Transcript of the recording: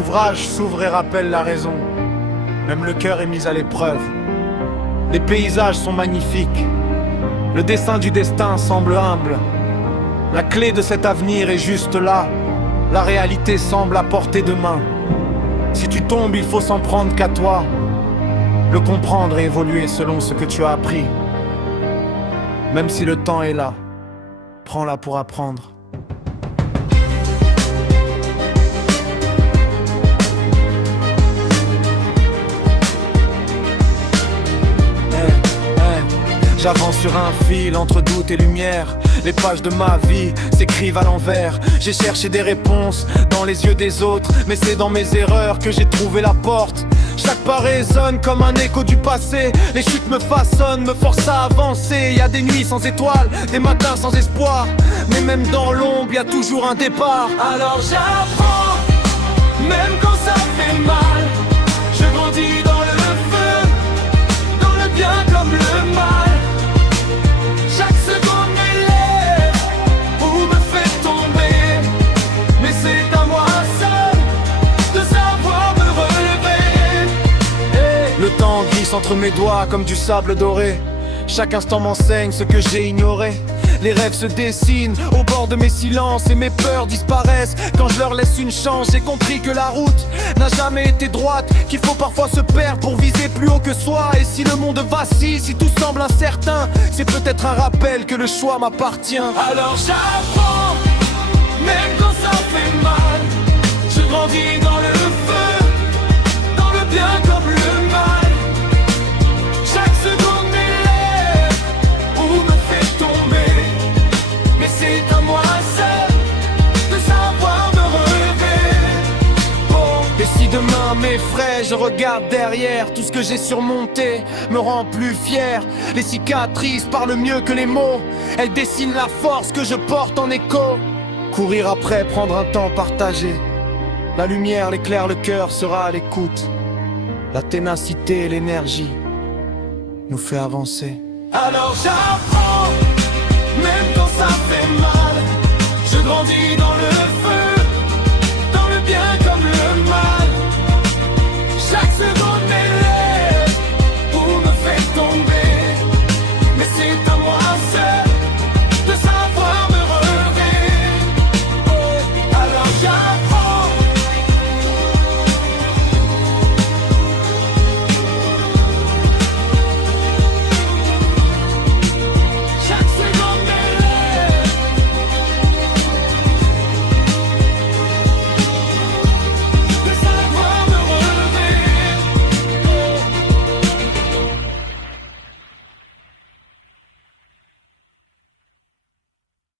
L'ouvrage s'ouvre et rappelle la raison. Même le cœur est mis à l'épreuve. Les paysages sont magnifiques. Le dessin du destin semble humble. La clé de cet avenir est juste là. La réalité semble à portée de main. Si tu tombes, il faut s'en prendre qu'à toi. Le comprendre et évoluer selon ce que tu as appris. Même si le temps est là, prends-la pour apprendre. J'avance sur un fil entre doute et lumière. Les pages de ma vie s'écrivent à l'envers. J'ai cherché des réponses dans les yeux des autres, mais c'est dans mes erreurs que j'ai trouvé la porte. Chaque pas résonne comme un écho du passé. Les chutes me façonnent, me forcent à avancer. Y a des nuits sans étoiles, des matins sans espoir, mais même dans l'ombre y a toujours un départ. Alors j'apprends, même quand ça fait mal. Je grandis dans le feu, dans le bien comme le mal. Chaque seconde m'élève ou me fait tomber, mais c'est à moi seul de savoir me relever. Le temps glisse entre mes doigts comme du sable doré. Chaque instant m'enseigne ce que j'ai ignoré. Les rêves se dessinent au bord de mes silences et mes peurs disparaissent quand je leur laisse une chance. J'ai compris que la route n'a jamais été droite, qu'il faut parfois se perdre pour viser plus haut que soi. Et si le monde vacille, si tout semble incertain, c'est peut-être un rappel que le choix m'appartient. Alors j'apprends, même quand ça fait mal. Je grandis dans le feu, dans le bien comme le mal. Chaque seconde m'élève ou me fait tomber, mais c'est à moi seul de savoir me relever. Oh. Et si demain m'effraie, je regarde derrière. Tout ce que j'ai surmonté me rend plus fier. Les cicatrices parlent mieux que les mots. Elles dessinent la force que je porte en écho. Courir après, prendre un temps partagé. La lumière, l'éclair, le cœur sera à l'écoute. La ténacité et l'énergie nous fait avancer. Alors j'apprends.